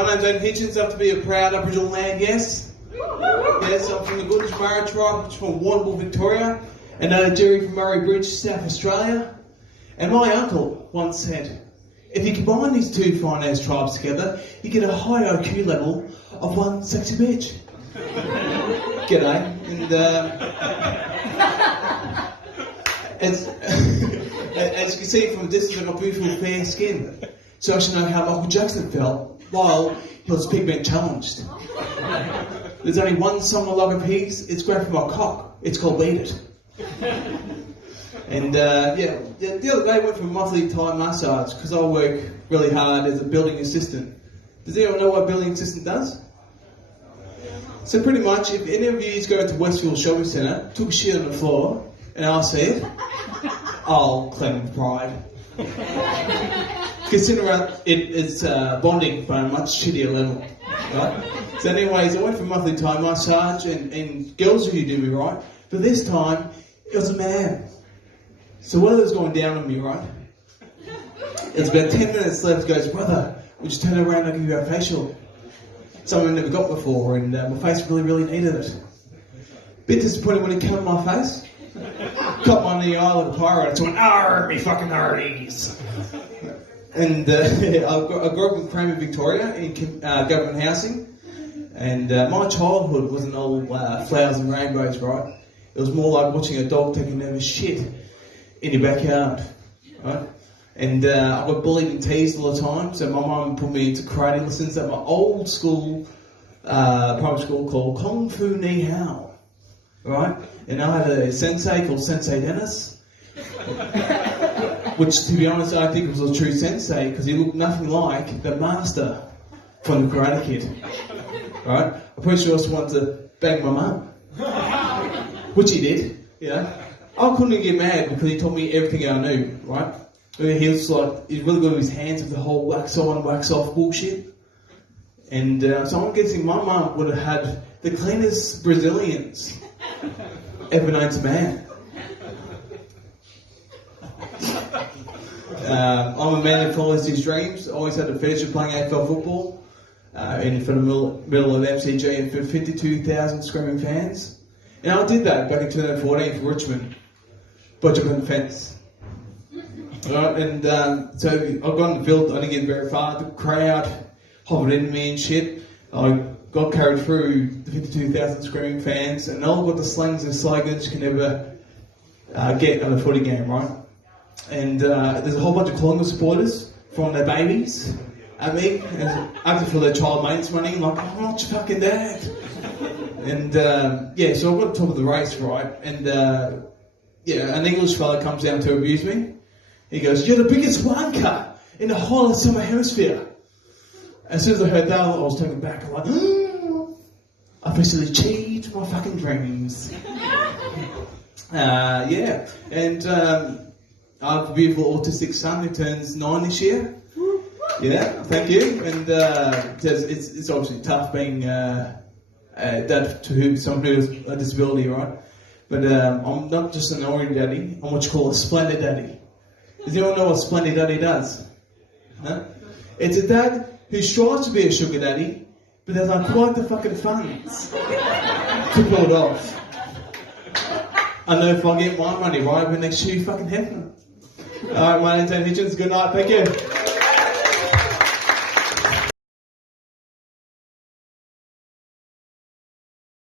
My name's Aidan Hitchens, up to be a proud Aboriginal land, yes? Yes, I'm from the Goodishmara tribe, which is from Warrnambool, Victoria, and Jerry from Murray Bridge, South Australia. And my uncle once said, if you combine these two fine-ass tribes together, you get a high IQ level of one sexy bitch. G'day. And as you can see from a distance, I've got beautiful fair skin. So I should know how Michael Jackson felt while he was pigment challenged. There's only one song I love of his, it's great for my cock. It's called Beat It. And the other day I went for a monthly Thai massage because I work really hard as a building assistant. Does anyone know what a building assistant does? So pretty much, if any of you go to Westfield Shopping Centre, took a shit on the floor, and I see it, I'll claim with pride. Consider it's bonding for a much shittier level, right? So anyways, I went for a monthly Thai massage, and girls who do me right, but this time, it was a man. So while it was going down on me, right, it was about 10 minutes left, goes, brother, would you turn around and I'll give you a facial? Something I never got before, and my face really needed it. Bit disappointed when it came on my face. Caught me on the eye like a pirate, so I went, arr, me fucking arties. And I grew up in Cramer, Victoria, in government housing, and my childhood wasn't all flowers and rainbows, right? It was more like watching a dog taking a shit in your backyard, right? And I got bullied and teased all the time, so my mum put me into karate lessons at my old school, primary school called Kung Fu Ni Hao, right? And I had a sensei called Sensei Dennis, which, to be honest, I think was a true sensei because he looked nothing like the master from the Karate Kid, right? I'm pretty sure he also wanted to bang my mum, which he did, you know. I couldn't get mad because he taught me everything I knew, right? He was like, he's really good with his hands with the whole wax on, wax off bullshit. And so I'm guessing my mum would have had the cleanest Brazilians ever known to man. I'm a man that follows his dreams. Always had a fetish of playing AFL football in for the middle of MCG and for 52,000 screaming fans. And I did that back in 2014 for Richmond, but I couldn't fence. Right, and so I got in the field, I didn't get very far, the crowd hovered into me and shit. I got carried through the 52,000 screaming fans, and all got the slings and slogans you can ever get on a footy game, right? And there's a whole bunch of Collingwood supporters throwing their babies at me, and after for their child mates running, like, I'm not your fucking dad. And so I got to the top of the race, right? And an English fella comes down to abuse me. He goes, you're the biggest wanker in the whole of the Southern Hemisphere. As soon as I heard that, I was taken back. I'm like, I officially achieved my fucking dreams. And I have a beautiful autistic son who turns 9 this year. Yeah, thank you. And it's obviously tough being dad to someone who has a disability, right? But I'm not just an ordinary daddy, I'm what you call a splendid daddy. Does anyone know what splendid daddy does? Huh? It's a dad who strives to be a sugar daddy, but there's like quite the fucking funds to pull it off. I know if I get my money right, I'll be next to you fucking heaven. Alright, my name's Aidan Hitchens, good night, thank you.